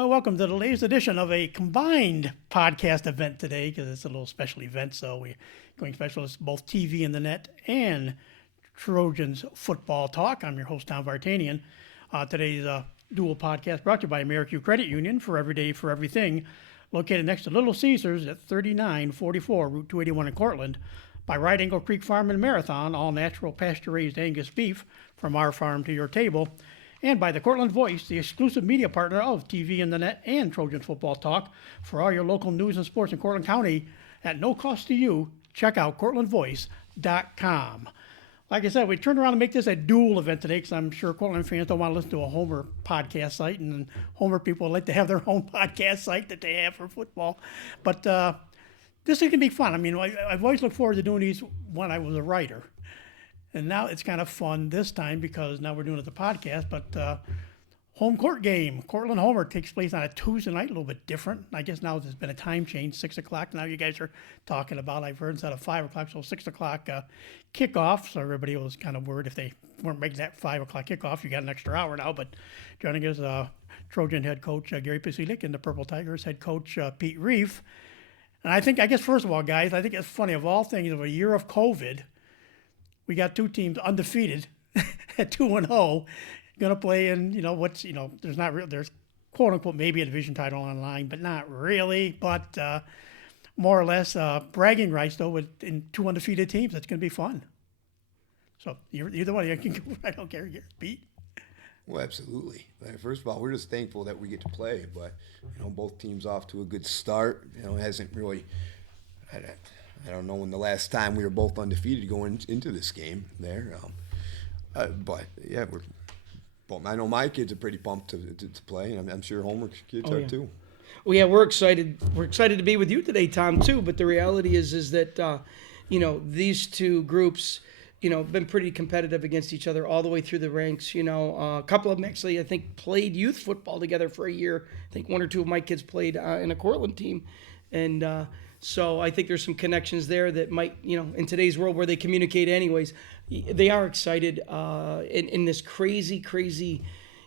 Well, welcome to the latest edition of a combined podcast event today because it's a little special event. So we're going special. It's both TV and the net and Trojans football talk. I'm your host, Tom Vartanian. Today's dual podcast brought to you by AmeriQ Credit Union for every day, for everything, located next to Little Caesars at 3944 Route 281 in Cortland. By Right Angle Creek Farm and Marathon, all natural pasture-raised Angus beef from our farm to your table. And by the Cortland Voice, the exclusive media partner of TV and the Net and Trojan Football Talk. For all your local news and sports in Cortland County at no cost to you, check out cortlandvoice.com. Like I said, we turned around to make this a dual event today because I'm sure Cortland fans don't want to listen to a Homer podcast site, and Homer people like to have their own podcast site that they have for football. But this is going to be fun. I mean, I've always looked forward to doing these when I was a writer. And now it's kind of fun this time because now we're doing it as a podcast. But Home-Cort game, Cortland Homer, takes place on a Tuesday night, a little bit different. I guess now there's been a time change, 6 o'clock. Now you guys are talking about, I've heard, instead of 5 o'clock, so 6 o'clock kickoff. So everybody was kind of worried if they weren't making that 5 o'clock kickoff. You got an extra hour now. But joining us, Trojan head coach Gary Pacilic and the Purple Tigers head coach Pete Reef. And I guess, first of all, guys, I think it's funny, of all things, of a year of COVID, we got two teams undefeated at 2-0, going to play in, there's quote unquote maybe a division title online, but not really. But more or less bragging rights though in two undefeated teams. That's going to be fun. So either one, I don't care. Pete. Well, absolutely. First of all, we're just thankful that we get to play, but both teams off to a good start. It hasn't really. I don't know when the last time we were both undefeated going into this game there. But, yeah, I know my kids are pretty pumped to play, and I'm sure Homer's kids are too. Well, yeah, we're excited. We're excited to be with you today, Tom, too. But the reality is that, these two groups, been pretty competitive against each other all the way through the ranks. A couple of them actually, I think, played youth football together for a year. I think one or two of my kids played in a Cortland team. And so I think there's some connections there that might, in today's world where they communicate anyways, they are excited in this crazy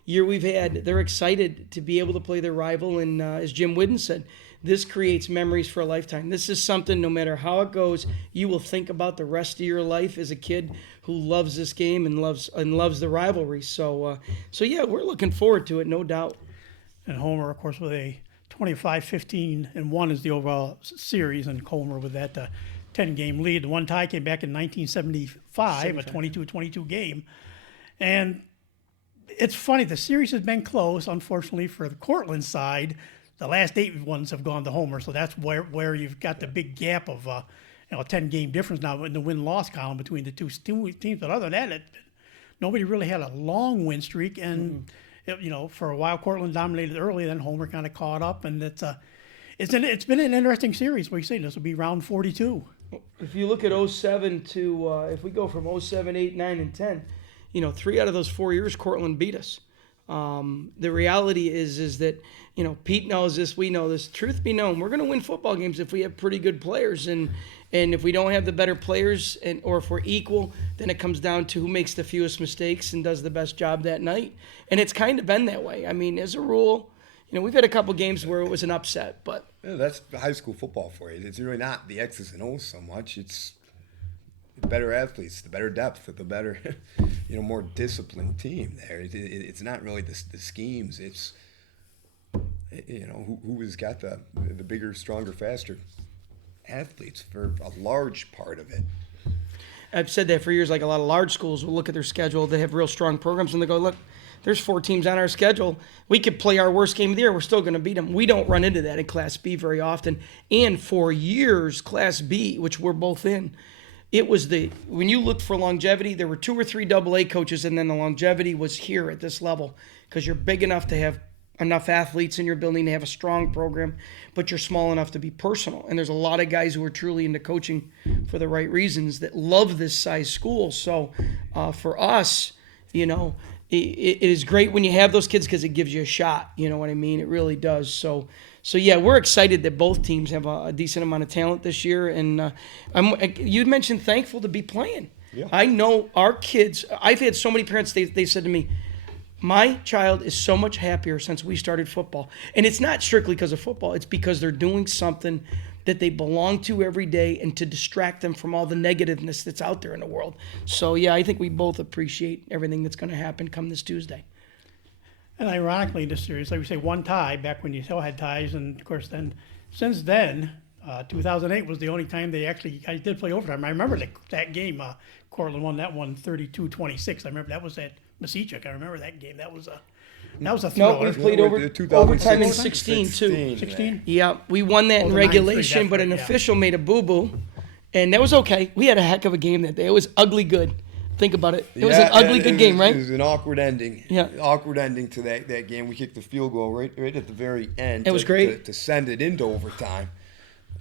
year we've had. They're excited to be able to play their rival. And as Jim Whidden said, this creates memories for a lifetime. This is something, no matter how it goes, you will think about the rest of your life as a kid who loves this game and loves the rivalry. So yeah, we're looking forward to it, no doubt. And Homer, of course, with a 25-15-1 is the overall series, and Homer with that 10-game lead. The one tie came back in 1975, a 22-22 game. And it's funny, the series has been close, unfortunately, for the Cortland side. The last 8 ones have gone to Homer, so that's where you've got the big gap of a 10-game difference now in the win-loss column between the two teams. But other than that, nobody really had a long win streak, and for a while Cortland dominated early, then Homer kind of caught up, and it's been an interesting series. What do you say? This will be round 42. If you look at 07 to if we go from 07, 8, 9, and 10, 3 out of those 4 years Cortland beat us. The reality is that Pete knows this, we know this. Truth be known, we're going to win football games if we have pretty good players, and if we don't have the better players, or if we're equal, then it comes down to who makes the fewest mistakes and does the best job that night. And it's kind of been that way. I mean, as a rule, we've had a couple games where it was an upset, but that's high school football for you. It's really not the X's and O's so much. It's the better athletes, the better depth, the better, more disciplined team there. It's not really the schemes. It's, who has got the bigger, stronger, faster athletes for a large part of it. I've said that for years. Like, a lot of large schools will look at their schedule. They have real strong programs, and they go, look, there's 4 teams on our schedule. We could play our worst game of the year. We're still going to beat them. We don't run into that in Class B very often. And for years, Class B, which we're both in, it was when you looked for longevity, there were 2 or 3 AA coaches, and then the longevity was here at this level because you're big enough to have enough athletes in your building to have a strong program, but you're small enough to be personal. And there's a lot of guys who are truly into coaching for the right reasons that love this size school. So for us, it is great when you have those kids because it gives you a shot. You know what I mean? It really does. So yeah, we're excited that both teams have a decent amount of talent this year. And you'd mentioned thankful to be playing. Yeah. I know our kids, I've had so many parents, they said to me, My child is so much happier since we started football. And it's not strictly because of football. It's because they're doing something that they belong to every day and to distract them from all the negativeness that's out there in the world. So, yeah, I think we both appreciate everything that's going to happen come this Tuesday. And ironically, this series, like we say, one tie back when you still had ties. And, of course, then since then, 2008 was the only time they actually guys did play overtime. I remember that game. Cortland won that one 32-26. I remember that was at Massachusetts. I remember that game. That was a thriller. No, we played Yeah, over, the 2006 overtime in 16, too. 16? Yeah, we won that in the 9-3, regulation, but an that's right, yeah. official made a boo-boo, and that was okay. We had a heck of a game that day. It was ugly good. Think about it. It was an ugly good game, right? It was an awkward ending. Yeah. Awkward ending to that game. We kicked the field goal right at the very end. It was great. To send it into overtime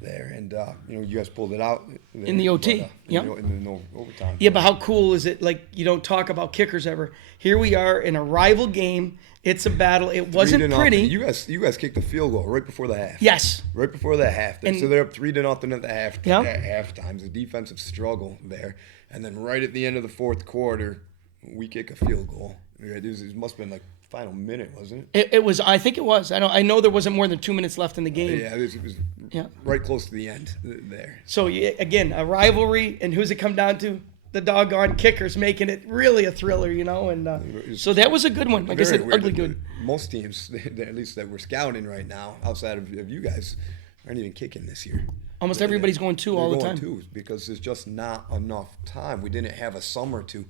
there. And, you guys pulled it out. There, In the OT, but, yep. In the overtime. Yeah, but how cool is it? Like, you don't talk about kickers ever. Here we are in a rival game. It's a battle. It wasn't 3-0. pretty. You guys kicked the field goal right before the half. Yes. Right before the half. And- So they're up 3-0 at the half. Yeah. At halftime. It's a defensive struggle there. And then right at the end of the fourth quarter, we kick a field goal. It must have been like final minute, wasn't it? It was. I think it was. I know there wasn't more than 2 minutes left in the game. Yeah, it was Yeah. right close to the end there. So, again, a rivalry, and who's it come down to? The doggone kickers, making it really a thriller, And so that was a good one. Like I Very said, weird ugly that good. Most teams, at least that we're scouting right now, outside of you guys, aren't even kicking this year. Almost everybody's going two all the They're going time. two because there's just not enough time. We didn't have a summer to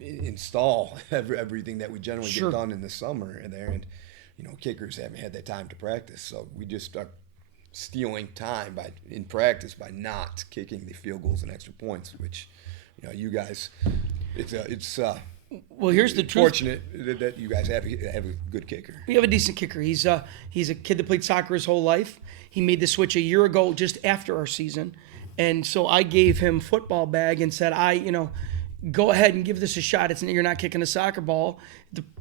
install everything that we generally Sure. get done in the summer there, and kickers haven't had that time to practice. So we just start stealing time in practice by not kicking the field goals and extra points, which you guys, it's Well, here's the truth. fortunate that you guys have a good kicker. We have a decent kicker. He's a kid that played soccer his whole life. He made the switch a year ago, just after our season, and so I gave him football bag and said, go ahead and give this a shot. You're not kicking a soccer ball.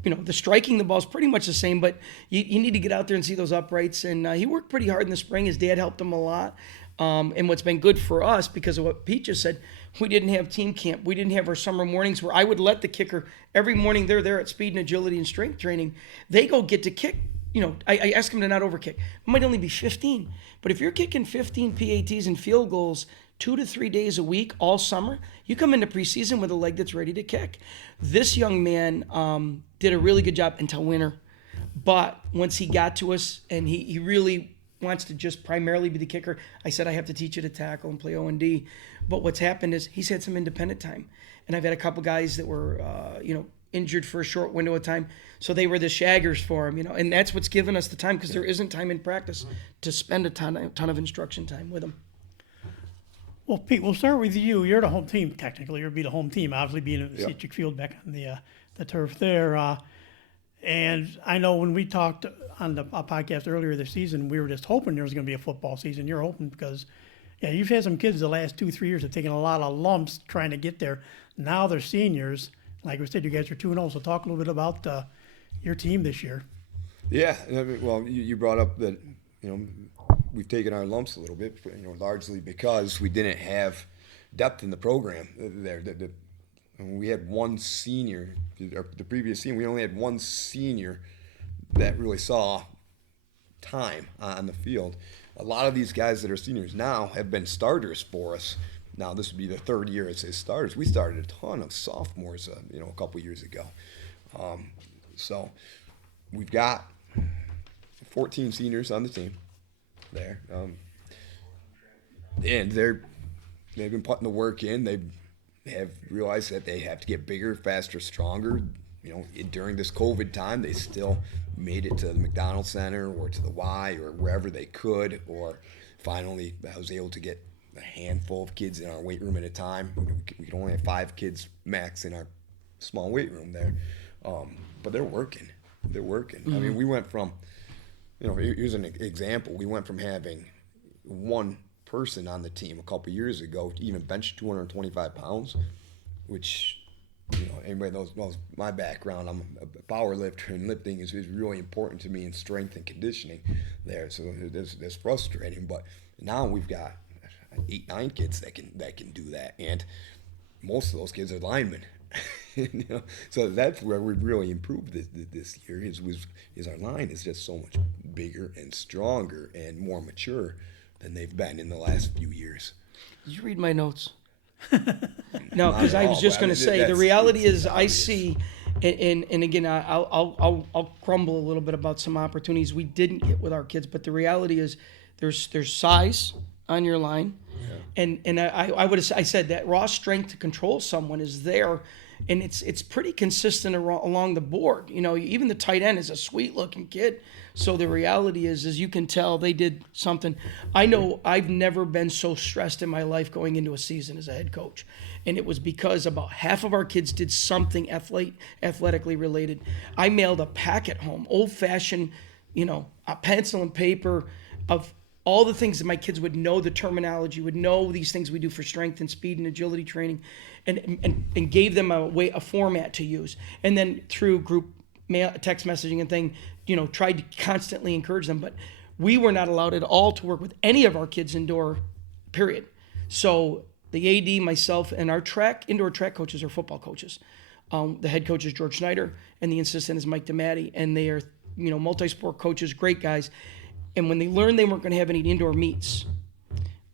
The striking the ball is pretty much the same, but you need to get out there and see those uprights. And he worked pretty hard in the spring. His dad helped him a lot. And what's been good for us, because of what Pete just said, we didn't have team camp. We didn't have our summer mornings where I would let the kicker, every morning they're there at speed and agility and strength training, they go get to kick. I ask them to not overkick. It might only be 15. But if you're kicking 15 PATs and field goals 2 to 3 days a week all summer, you come into preseason with a leg that's ready to kick. This young man did a really good job until winter. But once he got to us and he really wants to just primarily be the kicker, I said, I have to teach you to tackle and play O&D. But what's happened is he's had some independent time. And I've had a couple guys that were, injured for a short window of time. So they were the shaggers for him, And that's what's given us the time, because there isn't time in practice to spend a ton of instruction time with him. Well, Pete, we'll start with you. You're the home team, technically. You'll be the home team, obviously, being at Yeah. Citric Field back on the turf there. And I know when we talked on the podcast earlier this season, we were just hoping there was going to be a football season. You're hoping because, you've had some kids the last 2-3 years have taken a lot of lumps trying to get there. Now they're seniors. Like we said, you guys are 2-0, so talk a little bit about your team this year. Yeah, well, you brought up that we've taken our lumps a little bit, largely because we didn't have depth in the program there. We had one senior, the previous team, we only had one senior that really saw time on the field. A lot of these guys that are seniors now have been starters for us. Now, this would be the third year as starters. We started a ton of sophomores, a couple years ago. So we've got 14 seniors on the team there. And they've been putting the work in. They have realized that they have to get bigger, faster, stronger. During this COVID time, they still made it to the McDonald Center or to the Y or wherever they could. Or finally, I was able to get a handful of kids in our weight room at a time. We could only have 5 kids max in our small weight room there. But they're working. They're working. Mm-hmm. I mean, we went from, here's an example. We went from having one person on the team a couple years ago to even bench 225 pounds, which, anybody knows my background. I'm a power lifter, and lifting is really important to me in strength and conditioning there. So that's frustrating. But now we've got 8-9 kids that can do that, and most of those kids are linemen. You know, so that's where we've really improved this year. Is our line is just so much bigger and stronger and more mature than they've been in the last few years. Did you read my notes? No, because I was all, just but I going to mean, say the that's- reality it's is I obvious. see, and again I'll grumble a little bit about some opportunities we didn't get with our kids, but the reality is there's size on your line, and I said that raw strength to control someone is there, and it's pretty consistent along the board. You know, even the tight end is a sweet looking kid. So the reality is you can tell they did something. I know I've never been so stressed in my life going into a season as a head coach. And it was because about half of our kids did something athletically related. I mailed a packet home, old-fashioned, a pencil and paper of all the things that my kids would know the terminology, would know these things we do for strength and speed and agility training, and gave them a format to use. And then through group mail, text messaging and thing, tried to constantly encourage them. But we were not allowed at all to work with any of our kids indoor, period. So the AD, myself, and our indoor track coaches are football coaches. The head coach is George Schneider, and the assistant is Mike DeMatti, and they are, multi-sport coaches, great guys. And when they learned they weren't going to have any indoor meets,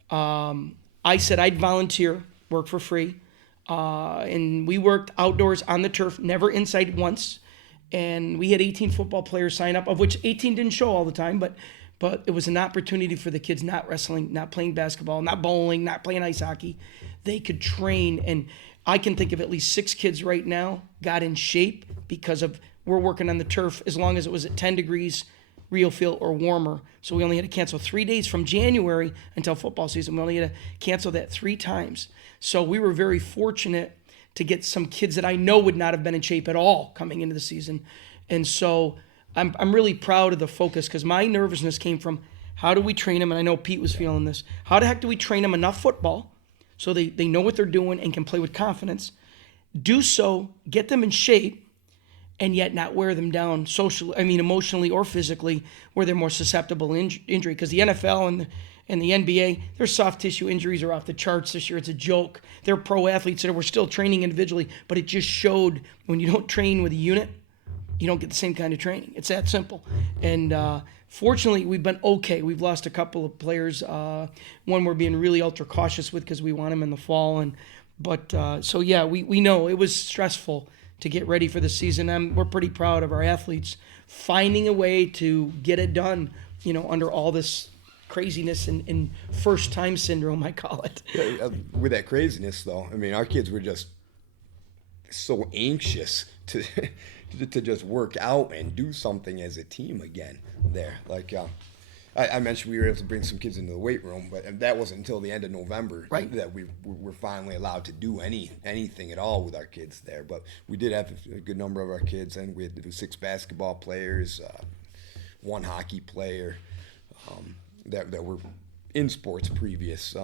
I said I'd volunteer, work for free, and we worked outdoors on the turf, never inside once. And we had 18 football players sign up, of which 18 didn't show all the time, but it was an opportunity for the kids not wrestling, not playing basketball, not bowling, not playing ice hockey. They could train, and I can think of at least 6 kids right now got in shape because of we're working on the turf as long as it was at 10 degrees real feel or warmer. So we only had to cancel 3 days from January until football season. We only had to cancel that 3 times. So we were very fortunate to get some kids that I know would not have been in shape at all coming into the season. And so I'm really proud of the focus, because my nervousness came from how do we train them, and I know Pete was feeling this. How the heck do we train them enough football so they know what they're doing and can play with confidence? Do so, get them in shape, and yet not wear them down emotionally or physically, where they're more susceptible to injury. Because the NFL and the NBA, their soft tissue injuries are off the charts this year. It's a joke. They're pro athletes that we're still training individually, but it just showed when you don't train with a unit, you don't get the same kind of training. It's that simple. And fortunately, we've been okay. We've lost a couple of players. One we're being really ultra cautious with because we want him in the fall. So we know it was stressful to get ready for the season. We're pretty proud of our athletes finding a way to get it done, under all this craziness and first time syndrome, I call it. With that craziness, though, I mean, our kids were just so anxious to just work out and do something as a team again there. Like I mentioned, we were able to bring some kids into the weight room, but that wasn't until the end of November that we were finally allowed to do anything at all with our kids there. But we did have a good number of our kids, and we had 6 basketball players, 1 hockey player, that were in sports previous.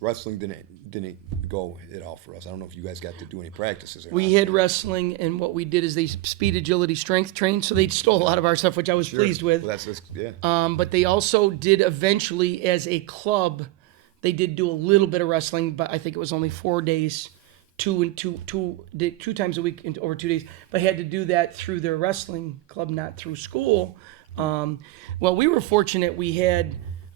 Wrestling didn't go at all for us. I don't know if you guys got to do any practices or not. We had wrestling, and what we did is they speed, agility, strength trained, so they stole a lot of our stuff, which I was pleased with. Well, that's yeah. But they also did eventually, as a club, they did do a little bit of wrestling, but I think it was only 4 days, two times a week over 2 days. But had to do that through their wrestling club, not through school. Well, we were fortunate.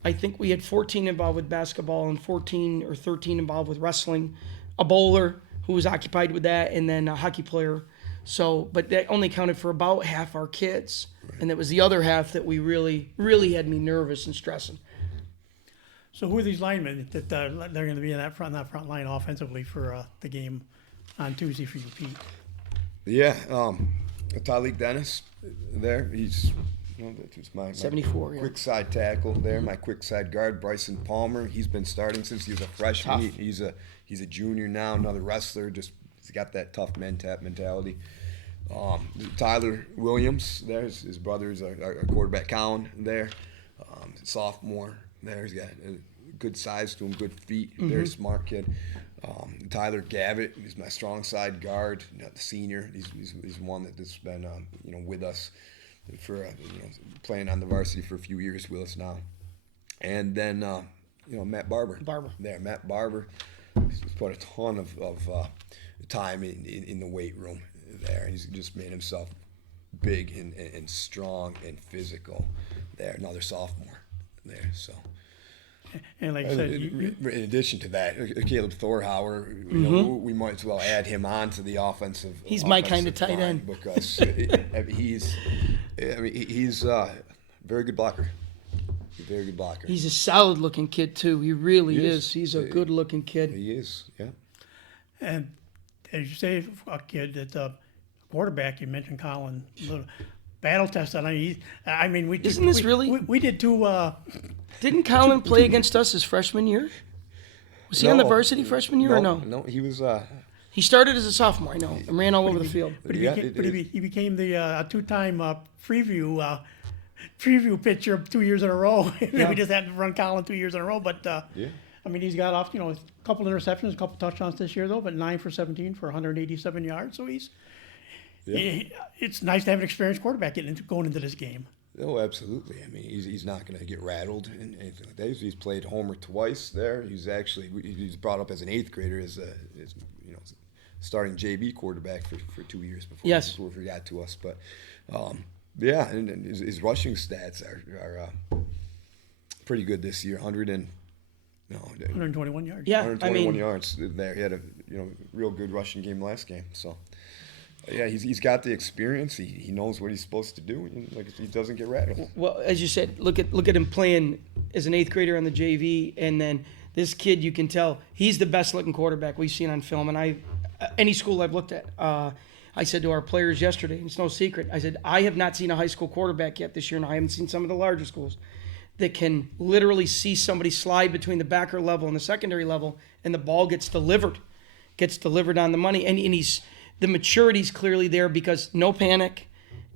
I think we had 14 involved with basketball and 14 or 13 involved with wrestling, a bowler who was occupied with that, and then a hockey player. So, but that only counted for about half our kids, and it was the other half that we really, really had me nervous and stressing. So who are these linemen that they're going to be in that front line offensively for the game on Tuesday for you, Pete? Yeah, Tyleek Dennis there. He's that's my 74, yeah. quick side tackle there. My quick side guard, Bryson Palmer. He's been starting since he was a freshman. Tough. He's a junior now, another wrestler. Just he's got that tough mentality. Tyler Williams there. His brother is our quarterback, Colin there. Sophomore there. He's got a good size to him, good feet. Very smart kid. Tyler Gavitt, he's my strong side guard, the senior. He's one that's been with us for playing on the varsity for a few years with us now. And then Matt Barber. Matt Barber. He's put a ton time in the weight room there. He's just made himself big and strong and physical there. Another sophomore there, so. And like I said, In addition to that, Caleb Thorhauer, you know, we might as well add him on to the offensive. He's my kind of tight end because he's a very good blocker. Very good blocker. He's a solid-looking kid too. He really is. He's a good-looking kid. He is, yeah. and as you say, a kid that's quarterback. You mentioned Colin, little battle tested. Isn't this really? We did two. Didn't Colin play against us his freshman year? Was he on the varsity freshman year or no? No, he was. He started as a sophomore, I know, and ran all over the field. But he became the two-time preview pitcher 2 years in a row. We just had to run Colin 2 years in a row. But I mean, he's got off a couple interceptions, a couple touchdowns this year though, but 9 for 17 for 187 yards. So it's nice to have an experienced quarterback going into this game. Oh, absolutely. I mean, he's not going to get rattled and anything like that. He's played Homer twice there. He's brought up as an 8th grader as starting JV quarterback for 2 years before he got to us. But and his rushing stats are pretty good this year. 121 yards. Yeah, 121 yards there. He had a real good rushing game last game. So. Yeah, he's got the experience. He knows what he's supposed to do. And he doesn't get rattled. Well, as you said, look at him playing as an 8th grader on the JV, and then this kid, you can tell he's the best looking quarterback we've seen on film. And any school I've looked at, I said to our players yesterday, and it's no secret, I said I have not seen a high school quarterback yet this year, and I haven't seen some of the larger schools that can literally see somebody slide between the backer level and the secondary level, and the ball gets delivered on the money, and he's. The maturity's clearly there because no panic,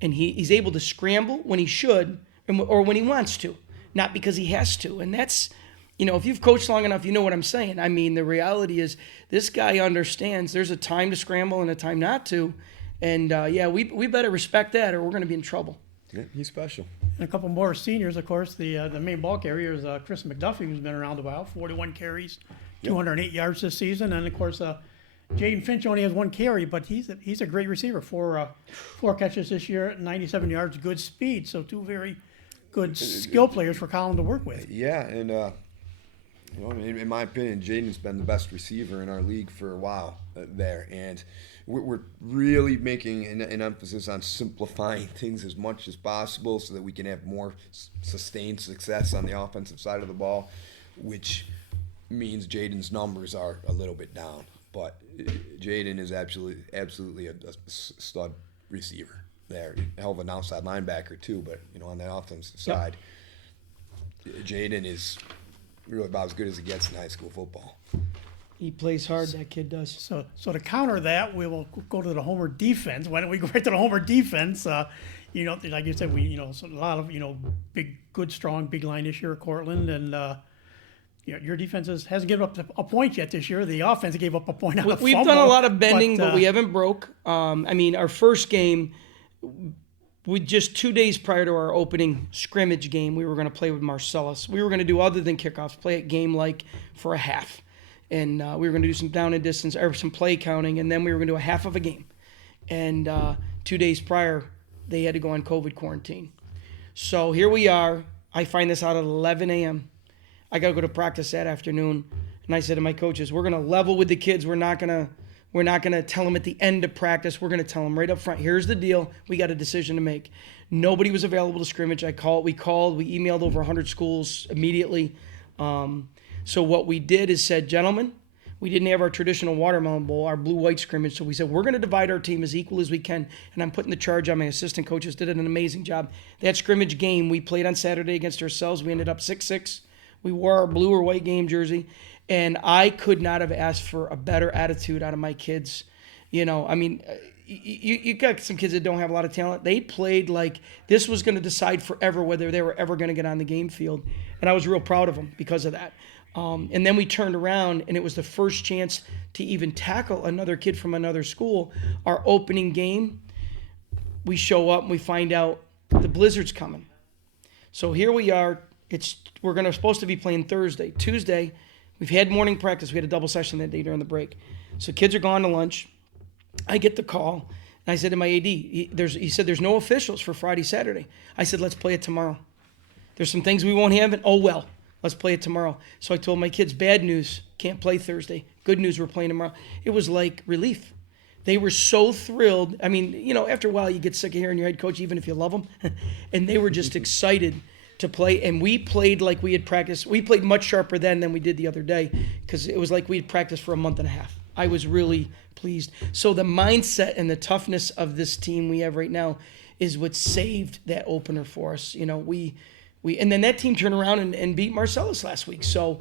and he's able to scramble when he should or when he wants to, not because he has to. And that's, if you've coached long enough, you know what I'm saying. I mean, the reality is this guy understands there's a time to scramble and a time not to. And, we better respect that or we're going to be in trouble. Yeah, he's special. And a couple more seniors, of course. The main ball carrier is Chris McDuffie, who's been around a while, 41 carries, 208 yards this season. And, of course, Jaden Finch only has 1 carry, but he's a great receiver. 4 catches this year, 97 yards, good speed. So 2 very good skill players for Colin to work with. Yeah, and in my opinion, Jaden's been the best receiver in our league for a while there, and we're really making an emphasis on simplifying things as much as possible so that we can have more sustained success on the offensive side of the ball, which means Jaden's numbers are a little bit down. But Jaden is absolutely a stud receiver there. Hell of an outside linebacker too, but on the offensive side, Jaden is really about as good as it gets in high school football. He plays hard, that kid does. So to counter that, we will go to the Homer defense. Why don't we go right to the Homer defense? Like you said, so a lot of big, good, strong, big line this year at Cortland, and. Your defense hasn't given up a point yet this year. The offense gave up a point on a fumble. We've done a lot of bending, but we haven't broke. Our first game, just 2 days prior to our opening scrimmage game, we were going to play with Marcellus. We were going to do other than kickoffs, play it game-like for a half. And we were going to do some down and distance, or some play counting, and then we were going to do a half of a game. And 2 days prior, they had to go on COVID quarantine. So here we are. I find this out at 11 a.m. I got to go to practice that afternoon, and I said to my coaches, we're going to level with the kids. We're not going to tell them at the end of practice. We're going to tell them right up front, here's the deal. We got a decision to make. Nobody was available to scrimmage. We emailed over 100 schools immediately. So what we did is said, gentlemen, we didn't have our traditional watermelon bowl, our blue-white scrimmage. So we said, we're going to divide our team as equal as we can. And I'm putting the charge on my assistant coaches. Did an amazing job. That scrimmage game we played on Saturday against ourselves. We ended up 6-6. We wore our blue or white game jersey, and I could not have asked for a better attitude out of my kids. You got some kids that don't have a lot of talent. They played like this was going to decide forever whether they were ever going to get on the game field, and I was real proud of them because of that. And then we turned around, and it was the first chance to even tackle another kid from another school. Our opening game, we show up, and we find out the blizzard's coming. So here we are. We're supposed to be playing Thursday. Tuesday, we've had morning practice. We had a double session that day during the break. So kids are gone to lunch. I get the call, and I said to my AD, he said, there's no officials for Friday, Saturday. I said, let's play it tomorrow. There's some things we won't have, and oh well, let's play it tomorrow. So I told my kids, bad news, can't play Thursday. Good news, we're playing tomorrow. It was like relief. They were so thrilled. I mean, after a while you get sick of hearing your head coach, even if you love them. And they were just excited to play. And we played like we had practiced. We played much sharper then than we did the other day because it was like we had practiced for a month and a half. I was really pleased. So the mindset and the toughness of this team we have right now is what saved that opener for us. And then that team turned around and beat Marcellus last week. So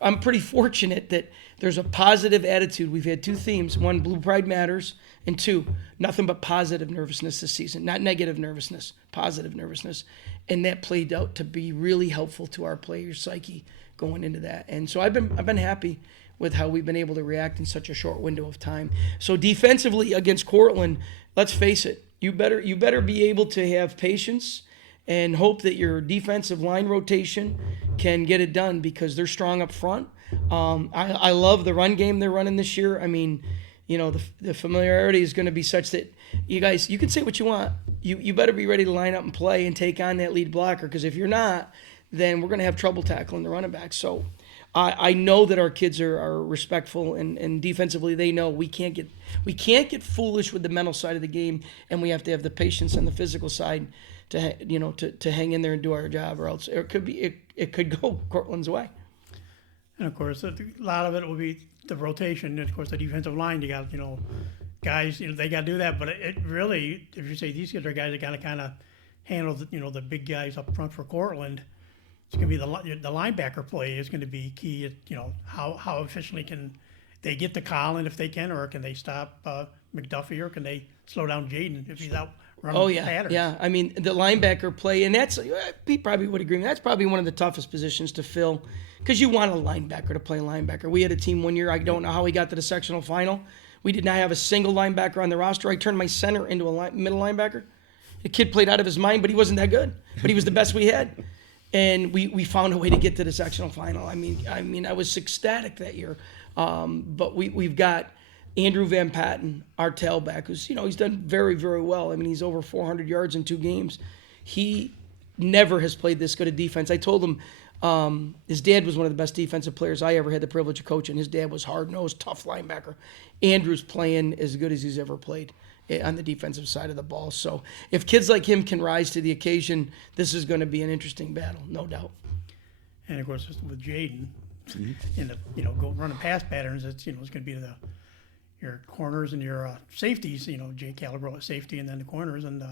I'm pretty fortunate that there's a positive attitude. We've had two themes. One, Blue Pride matters. And two, nothing but positive nervousness this season. Not negative nervousness, positive nervousness. And that played out to be really helpful to our players' psyche going into that. And so I've been happy with how we've been able to react in such a short window of time. So defensively against Cortland, let's face it, you better be able to have patience and hope that your defensive line rotation can get it done because they're strong up front. I love the run game they're running this year. I mean, the familiarity is going to be such that you guys, you can say what you want. You better be ready to line up and play and take on that lead blocker because if you're not, then we're going to have trouble tackling the running back. So I know that our kids are respectful and defensively they know we can't get foolish with the mental side of the game, and we have to have the patience and the physical side to hang in there and do our job, or else it could go Cortland's way. And of course, a lot of it will be the rotation. And of course, the defensive line, you got guys, they got to do that. But it really, if you say these guys are guys that got to kind of handle the big guys up front for Cortland, it's going to be the linebacker play is going to be key. How efficiently can they get to Colin if they can, or can they stop McDuffie, or can they slow down Jaden if he's out running patterns? Yeah. I mean, the linebacker play, and Pete probably would agree. That's probably one of the toughest positions to fill because you want a linebacker to play linebacker. We had a team one year, I don't know how we got to the sectional final. We did not have a single linebacker on the roster. I turned my center into a middle linebacker. The kid played out of his mind, but he wasn't that good. But he was the best we had. And we found a way to get to the sectional final. I mean, I was ecstatic that year. But we've got Andrew Van Patten, our tailback, who's he's done very, very well. I mean, he's over 400 yards in 2 games. He never has played this good a defense. I told him his dad was one of the best defensive players I ever had the privilege of coaching. His dad was hard-nosed, tough linebacker. Andrew's playing as good as he's ever played on the defensive side of the ball. So if kids like him can rise to the occasion, this is going to be an interesting battle, no doubt. And of course, with Jaden, in the running pass patterns, it's going to be your corners and your safeties. Jay Calabro at safety, and then the corners. And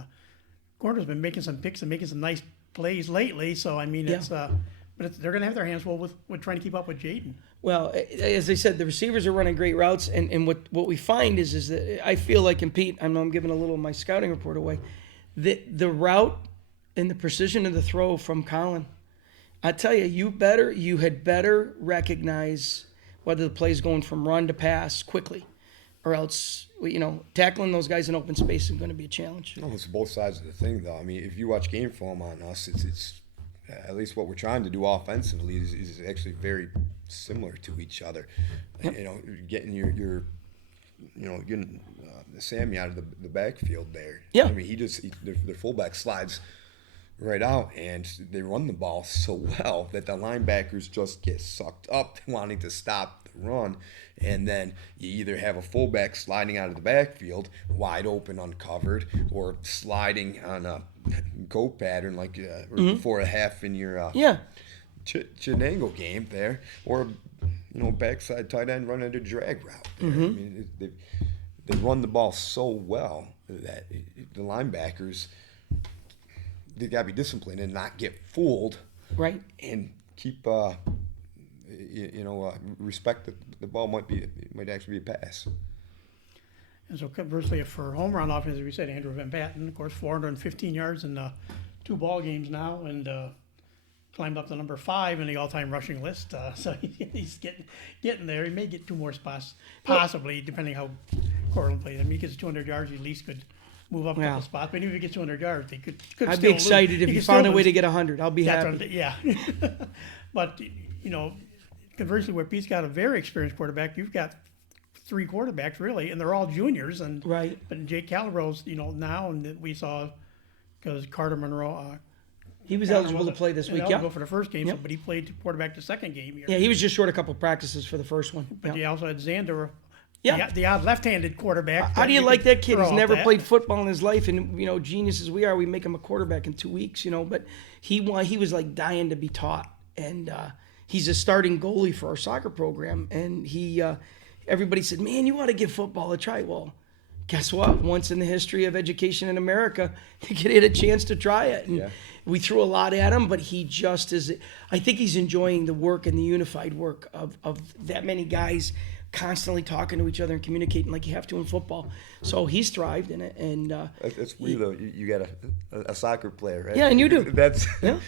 corners been making some picks and making some nice plays lately. So I mean, they're going to have their hands full with trying to keep up with Jaden. Well, as I said, the receivers are running great routes, and what we find is that I feel like, and Pete, I know I'm giving a little of my scouting report away, the route and the precision of the throw from Colin, I tell you, you had better recognize whether the play is going from run to pass quickly, or else tackling those guys in open space is going to be a challenge. No, it's both sides of the thing, though. I mean, if you watch game film on us, it's at least what we're trying to do offensively is actually very similar to each other. Yep. Getting getting Sammy out of the backfield there. Yeah. I mean, the fullback slides right out, and they run the ball so well that the linebackers just get sucked up wanting to stop the run, and then you either have a fullback sliding out of the backfield wide open uncovered, or sliding on a go pattern like before a half in your Chenango game there, or backside tight end running a drag route. I mean, they run the ball so well that the linebackers, they got to be disciplined and not get fooled, right? And keep respect that the ball might actually be a pass. And so conversely, for home run offense, as we said, Andrew Van Patten, of course, 415 yards in 2 ball games now, and climbed up to number 5 in the all-time rushing list. So he's getting there. He may get 2 more spots, possibly, depending how Cortland plays. I mean, he gets 200 yards, he at least could move up a couple spots. But even if he gets 200 yards, they could I'd still be excited lose. if he found a way to get 100. I'll be happy. Yeah. But, conversely, where Pete's got a very experienced quarterback, you've got three quarterbacks really, and they're all juniors. And Right. But Jake Calabro's, now, and we saw because Carter Monroe. He was eligible to play this week. Eligible Yeah. for the first game, Yep. but he played quarterback the second game here. Yeah, he was just short a couple practices for the first one. But Yeah. you also had Xander, Yeah. the odd left-handed quarterback. How do you like that kid? throw He's out never that. played football in his life, and genius as we are, we make him a quarterback in 2 weeks. But he was like dying to be taught, and he's a starting goalie for our soccer program. And everybody said, "Man, you ought to give football a try." Well, guess what? Once in the history of education in America, you get a chance to try it. And we threw a lot at him, but he just is. I think he's enjoying the work and the unified work of that many guys constantly talking to each other and communicating like you have to in football. So he's thrived in it. And That's weird though. You got a soccer player, right? Yeah, and you do. That's Yeah.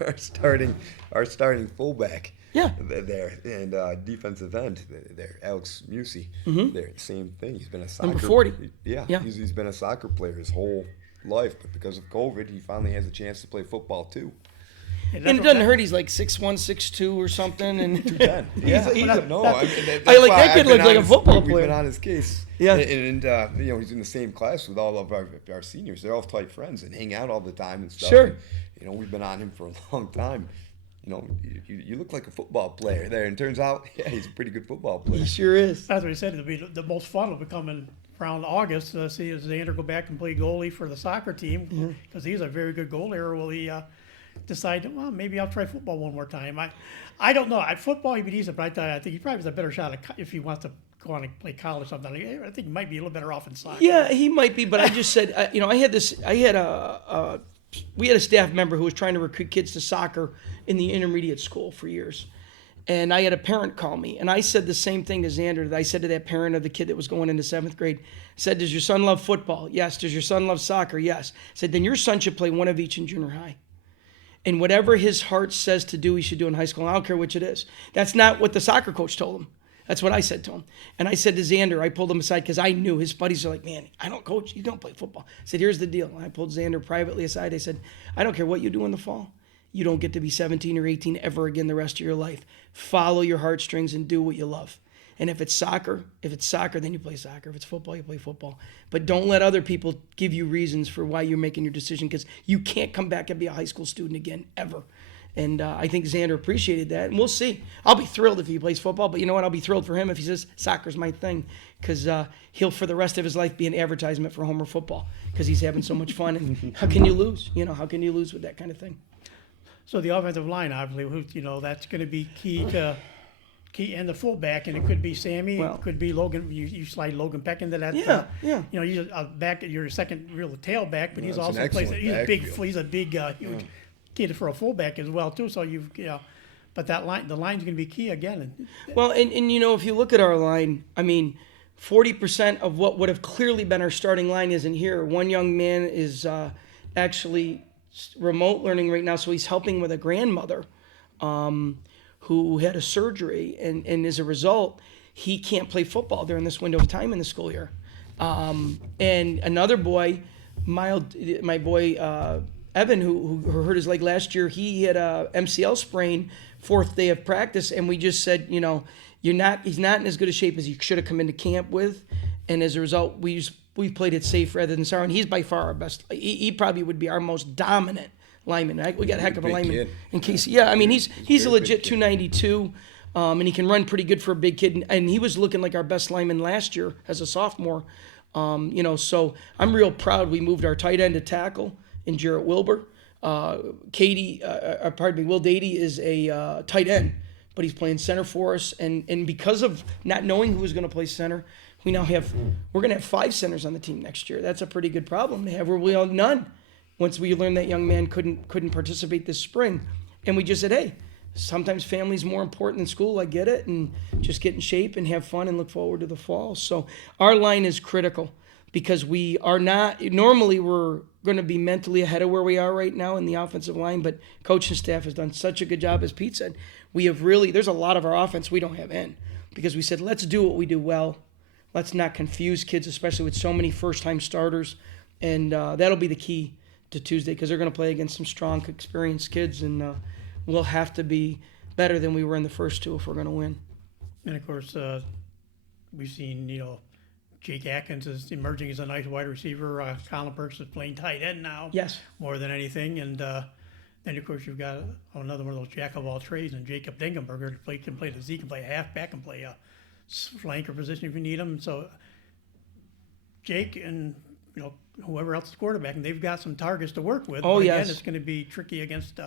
our starting fullback. Yeah. There and defensive end there, Alex Musey. There, same thing. He's been a soccer. Number 40. Yeah. He's been a soccer player his whole life, but because of COVID, he finally has a chance to play football too. And it doesn't hurt. He's like 6'1", 6'2", or something. And 210. Yeah, that kid looks like a football player. We've been on his case. Yeah. And he's in the same class with all of our seniors. They're all tight friends and hang out all the time and stuff. Sure. And, we've been on him for a long time. You look like a football player there. And turns out, he's a pretty good football player. He sure is. That's what he said. It'll be the most fun will be coming around August to see Xander go back and play goalie for the soccer team because he's a very good goalie. Or will he decide, well, maybe I'll try football one more time? I don't know. Football he'd be decent, but I think he probably has a better shot if he wants to go on and play college or something. I think he might be a little better off in soccer. Yeah, he might be, but I just said, we had a staff member who was trying to recruit kids to soccer in the intermediate school for years. And I had a parent call me, and I said the same thing to Xander that I said to that parent of the kid that was going into 7th grade. I said, does your son love football? Yes. Does your son love soccer? Yes. I said, then your son should play one of each in junior high. And whatever his heart says to do, he should do in high school. I don't care which it is. That's not what the soccer coach told him. That's what I said to him. And I said to Xander, I pulled him aside because I knew his buddies are like, man, I don't coach. You don't play football. I said, here's the deal. And I pulled Xander privately aside. I said, I don't care what you do in the fall. You don't get to be 17 or 18 ever again the rest of your life. Follow your heartstrings and do what you love. And if it's soccer, then you play soccer. If it's football, you play football. But don't let other people give you reasons for why you're making your decision because you can't come back and be a high school student again, ever. And I think Xander appreciated that. And we'll see. I'll be thrilled if he plays football. But you know what? I'll be thrilled for him if he says soccer's my thing because he'll, for the rest of his life, be an advertisement for Homer football because he's having so much fun. And how can you lose? How can you lose with that kind of thing? So the offensive line, obviously, that's going to be key, and the fullback, and it could be Sammy, it could be Logan. You slide Logan Peck into that. Yeah. He's back at your second real tailback, but he's That's also an plays. excellent He's a big, huge kid for a fullback as well too. So but the line's going to be key again. Well, and if you look at our line, 40% of what would have clearly been our starting line isn't here. One young man is actually remote learning right now, so he's helping with a grandmother who had a surgery, and as a result, he can't play football during this window of time in the school year. And another boy, my boy Evan, who hurt his leg last year, he had a MCL sprain 4th day of practice, and we just said, he's not in as good a shape as he should have come into camp with, and as a result, we've played it safe rather than sorry. And he's by far our best. He probably would be our most dominant lineman. We got a heck of a lineman kid. in Casey. Yeah, he's a legit 292, and he can run pretty good for a big kid. And he was looking like our best lineman last year as a sophomore. So I'm real proud we moved our tight end to tackle in Jarrett Wilbur. Will Dady is a tight end, but he's playing center for us. And because of not knowing who was going to play center, we're going to have 5 centers on the team next year. That's a pretty good problem to have. We all none. Once we learned that young man couldn't participate this spring, and we just said, hey, sometimes family's more important than school. I get it, and just get in shape and have fun and look forward to the fall. So our line is critical because we are not normally we're going to be mentally ahead of where we are right now in the offensive line, but coaching staff has done such a good job, as Pete said. There's a lot of our offense we don't have in because we said let's do what we do well. Let's not confuse kids, especially with so many first-time starters. And that'll be the key to Tuesday because they're going to play against some strong, experienced kids. And we'll have to be better than we were in the first 2 if we're going to win. And, of course, we've seen, Jake Atkins is emerging as a nice wide receiver. Colin Burks is playing tight end now. Yes. More than anything. And then, of course, you've got another one of those jack of all trades, and Jacob Dingenberger can play the Z, can play a halfback, can play a flanker position if you need him. So Jake and whoever else is quarterback, and they've got some targets to work with. Oh, but yes. Again, it's going to be tricky against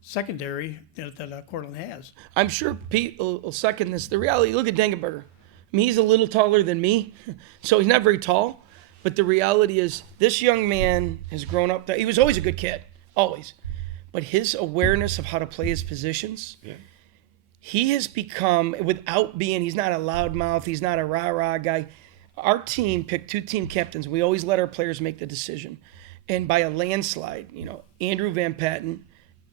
secondary that Cortland has. I'm sure Pete will second this. The reality, look at Dingenberger. I mean, he's a little taller than me, so he's not very tall. But the reality is this young man has grown up. He was always a good kid, always. But his awareness of how to play his positions, he has become, he's not a loudmouth, he's not a rah-rah guy. Our team picked 2 team captains. We always let our players make the decision. And by a landslide, Andrew Van Patten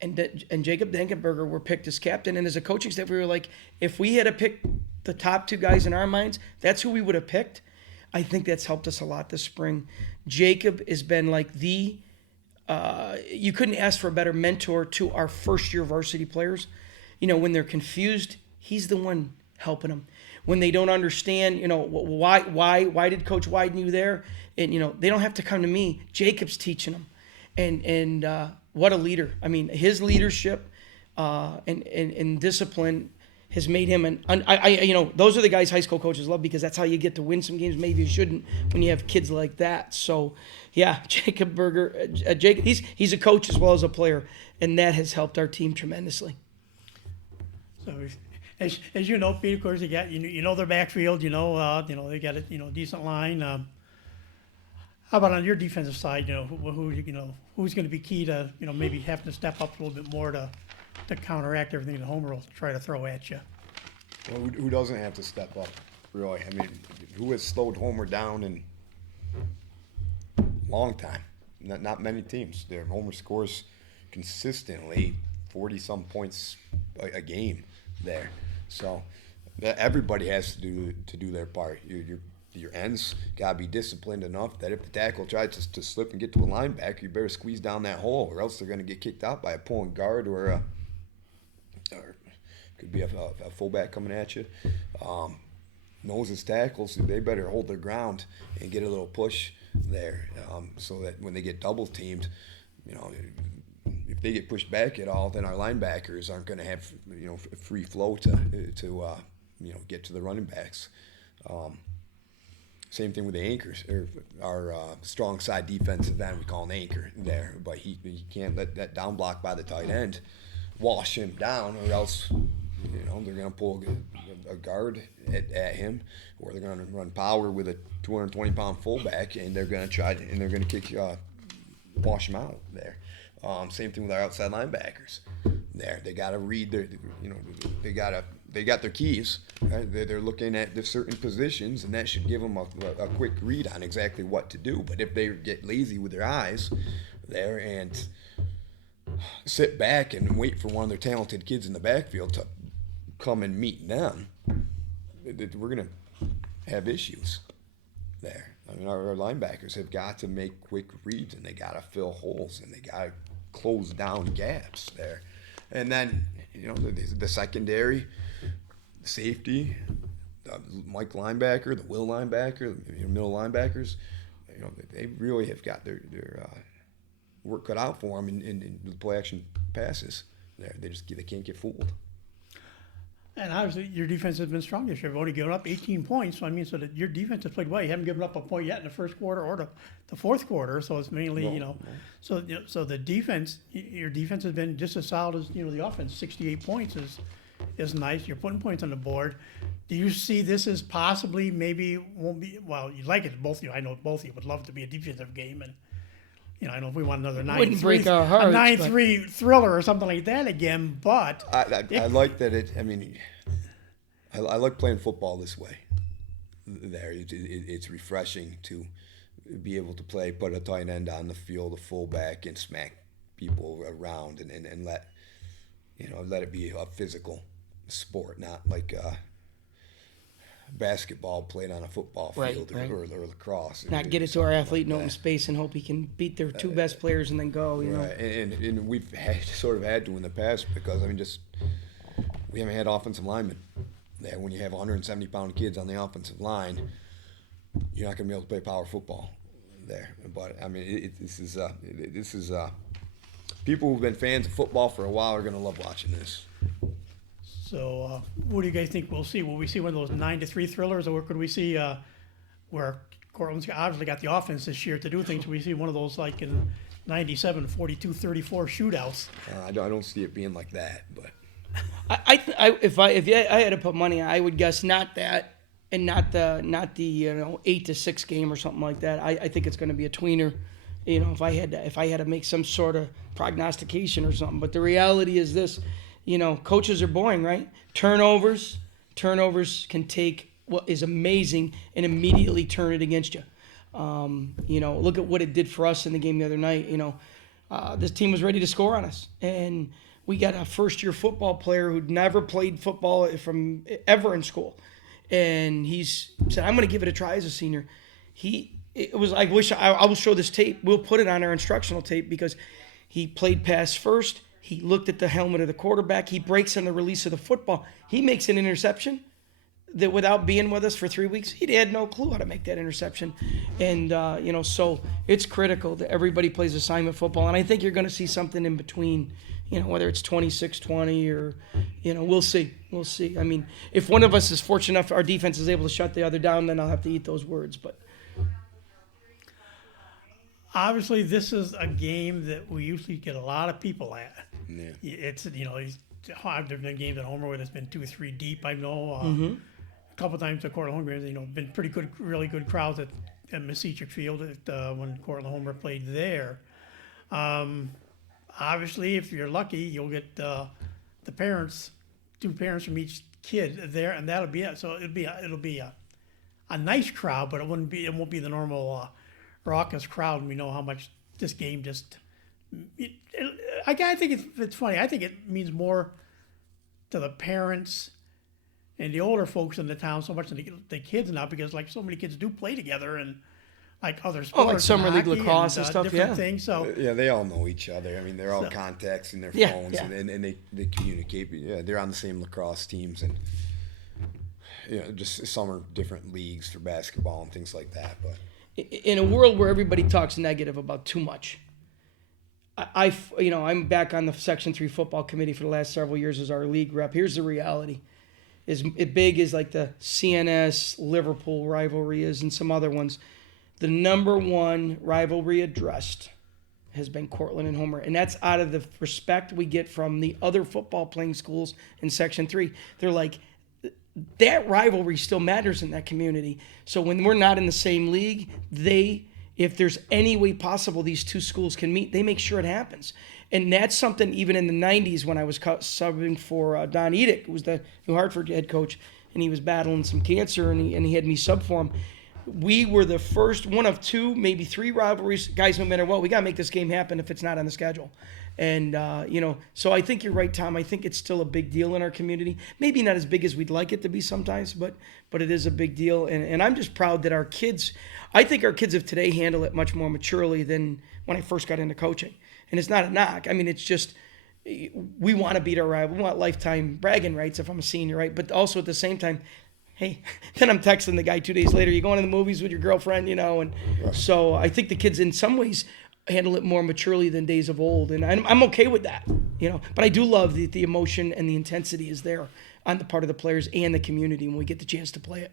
and Jacob Dingenberger were picked as captain. And as a coaching staff, we were like, if we had to pick the top 2 guys in our minds, that's who we would have picked. I think that's helped us a lot this spring. Jacob has been like you couldn't ask for a better mentor to our first-year varsity players. When they're confused, he's the one helping them. When they don't understand, why did Coach widen you there? And, they don't have to come to me. Jacob's teaching them. And what a leader. I mean, his leadership and discipline has made him those are the guys high school coaches love, because that's how you get to win some games maybe you shouldn't when you have kids like that. So, yeah, Jacob Berger, he's a coach as well as a player, and that has helped our team tremendously. So, as you know, Pete, of course, you got their backfield. They got a decent line. How about on your defensive side? Who's going to be key to maybe having to step up a little bit more to counteract everything that Homer will try to throw at you. Well, who doesn't have to step up, really? I mean, who has slowed Homer down in a long time? Not many teams. Homer scores consistently 40-some points a game there. So everybody has to do their part. Your ends got to be disciplined enough that if the tackle tries to slip and get to a linebacker, you better squeeze down that hole, or else they're going to get kicked out by a pulling guard or could be a fullback coming at you. Noses tackles, they better hold their ground and get a little push there, so that when they get double teamed, if they get pushed back at all, then our linebackers aren't going to have free flow to get to the running backs. Same thing with the anchors, or our strong side defensive end, we call an anchor there, but he can't let that down block by the tight end wash him down, or else they're going to pull a guard at him, or they're going to run power with a 220-pound fullback, and they're going to wash him out there. Same thing with our outside linebackers. There, they got to read their, they got their keys. Right? They're looking at the certain positions, and that should give them a quick read on exactly what to do. But if they get lazy with their eyes there and sit back and wait for one of their talented kids in the backfield to come and meet them, we're going to have issues there. I mean, our linebackers have got to make quick reads, and they got to fill holes, and they got to close down gaps there. And then, the secondary, the safety, the Mike linebacker, the Will linebacker, the middle linebackers, they really have got their work cut out for them in the play action passes. They can't get fooled. And obviously, your defense has been strong this year. You've only given up 18 points. So so that your defense has played well. You haven't given up a point yet in the first quarter or the fourth quarter. So it's mainly, So the defense, your defense has been just as solid as the offense. 68 points is nice. You're putting points on the board. Do you see this as possibly maybe won't be? Well, you'd like it, both of you. I know both of you would love it to be a defensive game, and I know if we want another 9-3, break our hearts, a 9-3 thriller or something like that again. But I like that I like playing football this way. There, it's refreshing to be able to put a tight end on the field, a fullback, and smack people around, and let it be a physical sport, not like basketball played on a football field or lacrosse. Not get it to our athlete in open space and hope he can beat their two best players and then go. Right. And we've had to in the past because we haven't had offensive linemen that when you have 170-pound kids on the offensive line, you're not going to be able to play power football there. But I mean, this is people who've been fans of football for a while are going to love watching this. So, what do you guys think we'll see? Will we see one of those 9-3 thrillers, or could we see where Cortland's obviously got the offense this year to do things? We see one of those like in 97, 42, 34 shootouts. I don't see it being like that, but If I had to put money, I would guess not that, and not the 8-6 game or something like that. I think it's going to be a tweener. If I had to make some sort of prognostication or something. But the reality is this: coaches are boring, right? Turnovers can take what is amazing and immediately turn it against you. Look at what it did for us in the game the other night. This team was ready to score on us, and we got a first-year football player who'd never played football from ever in school, and he's said, "I'm going to give it a try as a senior." It was. I wish I will show this tape. We'll put it on our instructional tape because he played pass first. He looked at the helmet of the quarterback. He breaks on the release of the football. He makes an interception that without being with us for 3 weeks, he had no clue how to make that interception. And, so it's critical that everybody plays assignment football. And I think you're going to see something in between, whether it's 26-20 or, we'll see. We'll see. I mean, if one of us is fortunate enough, our defense is able to shut the other down, then I'll have to eat those words. But obviously, this is a game that we usually get a lot of people at. yeah. It's, there's been games at Homer where there's been 2 or 3 deep. I know a couple times at Cortland Homer, been pretty good, really good crowds at Messeachuk Field when Cortland Homer played there. Obviously, if you're lucky, you'll get the parents, 2 parents from each kid there, and that'll be it. So it'll be a nice crowd, but it won't be the normal raucous crowd. And we know how much this game just. I think it's funny. I think it means more to the parents and the older folks in the town so much than the kids now, because like so many kids do play together and like other sports, like summer league lacrosse and stuff, different yeah. things. So Yeah, they all know each other. I mean, they're all contacts in their phones, yeah. And they communicate. Yeah, they're on the same lacrosse teams, and just some are different leagues for basketball and things like that. But in a world where everybody talks negative about too much, I'm back on the Section 3 football committee for the last several years as our league rep. Here's the reality. As big as like the CNS Liverpool rivalry is and some other ones, the number one rivalry addressed has been Cortland and Homer. And that's out of the respect we get from the other football playing schools in Section 3. They're like, that rivalry still matters in that community. So when we're not in the same league, if there's any way possible these 2 schools can meet, they make sure it happens. And that's something even in the 90s when I was subbing for Don Edick, who was the New Hartford head coach, and he was battling some cancer, and he had me sub for him. We were the first, one of 2, maybe 3 rivalries. Guys, no matter what, we got to make this game happen if it's not on the schedule. And, so I think you're right, Tom. I think it's still a big deal in our community. Maybe not as big as we'd like it to be sometimes, but it is a big deal. And I'm just proud that I think our kids of today handle it much more maturely than when I first got into coaching. And it's not a knock. I mean, it's just we want to beat our rival. We want lifetime bragging rights if I'm a senior, right? But also at the same time, hey, then I'm texting the guy 2 days later, you going to the movies with your girlfriend, and so I think the kids in some ways handle it more maturely than days of old, and I'm okay with that, But I do love the emotion and the intensity is there on the part of the players and the community when we get the chance to play it.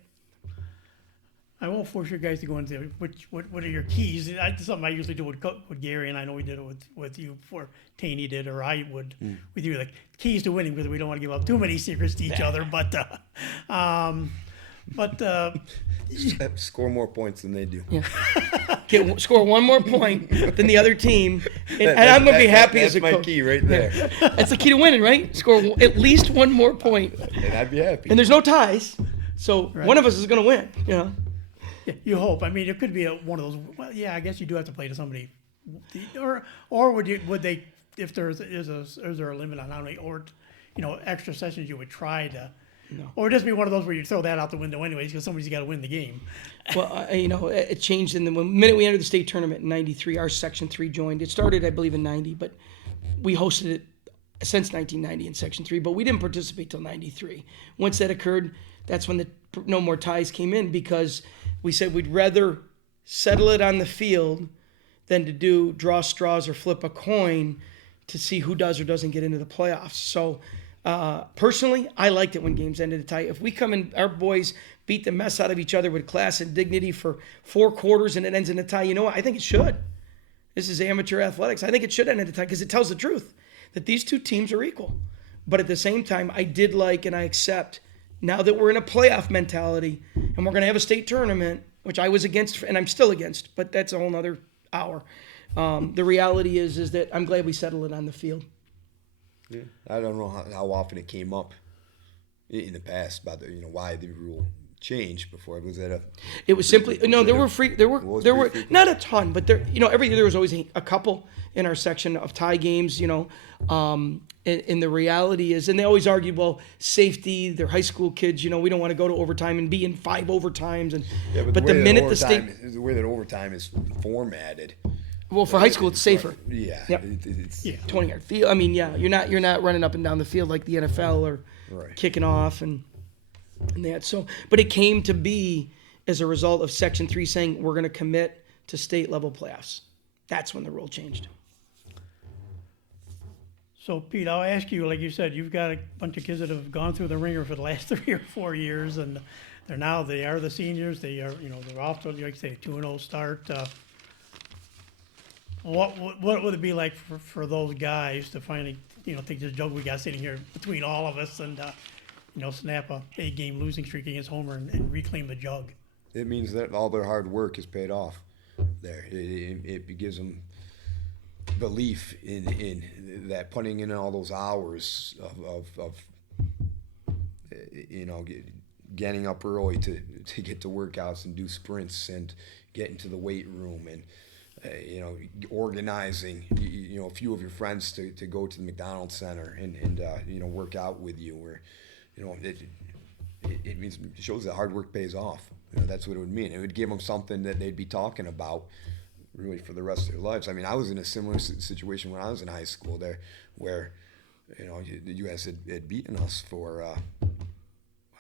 I won't force you guys to go into what are your keys. That's something I usually do with Gary, and I know we did it with you before Taney did, or I would with you, like keys to winning, because we don't want to give out too many secrets to each other. But score more points than they do. Yeah. Score 1 more point than the other team, and I'm going to be happy as a coach. That's my key right there. That's the key to winning, right? Score at least 1 more point. And I'd be happy. And there's no ties, so one of us is going to win, Yeah, you hope. I mean, it could be one of those. Well, yeah, I guess you do have to play to somebody, or would they? If is there a limit on how many extra sessions you would try to? No. Or just be one of those where you throw that out the window anyways because somebody's got to win the game. Well, it changed in the minute we entered the state tournament in '93. Our Section 3 joined. It started, I believe, in '90, but we hosted it since 1990 in Section 3, but we didn't participate till 93. Once that occurred, that's when the no more ties came in, because we said we'd rather settle it on the field than to do draw straws or flip a coin to see who does or doesn't get into the playoffs. So personally, I liked it when games ended a tie. If we come in, our boys beat the mess out of each other with class and dignity for 4 quarters and it ends in a tie, you know what? I think it should. This is amateur athletics. I think it should end in a tie because it tells the truth that these two teams are equal. But at the same time, I did like and I accept, now that we're in a playoff mentality and we're going to have a state tournament, which I was against and I'm still against, but that's a whole nother hour. The reality is that I'm glad we settled it on the field. Yeah. I don't know how often it came up in the past about why the rule changed before. It was simply there were not a ton, but there every year there was always a couple in our section of tie games. And the reality is, and they always argue, well, safety. They're high school kids. We don't want to go to overtime and be in 5 overtimes. And but the minute the way that overtime is formatted. Well, for high school, it's safer. Yeah. Yep. It's 20-yard field. I mean, yeah, you're not running up and down the field like the NFL or kicking off and that. So, but it came to be as a result of Section 3 saying we're going to commit to state level playoffs. That's when the rule changed. So, Pete, I'll ask you, like you said, you've got a bunch of kids that have gone through the ringer for the last 3 or 4 years, and they are the seniors. They are, they're off to, like say, 2-0 start. What would it be like for those guys to finally, take this joke we got sitting here between all of us and, snap a 8-game losing streak against Homer and reclaim the jug? It means that all their hard work is paid off there. It gives them belief in that, putting in all those hours of getting up early to get to workouts and do sprints and get into the weight room and organizing, a few of your friends to go to the McDonald's Center and work out with you, or, it means, it shows that hard work pays off. That's what it would mean. It would give them something that they'd be talking about really for the rest of their lives. I mean, I was in a similar situation when I was in high school there, where, you guys had beaten us for, I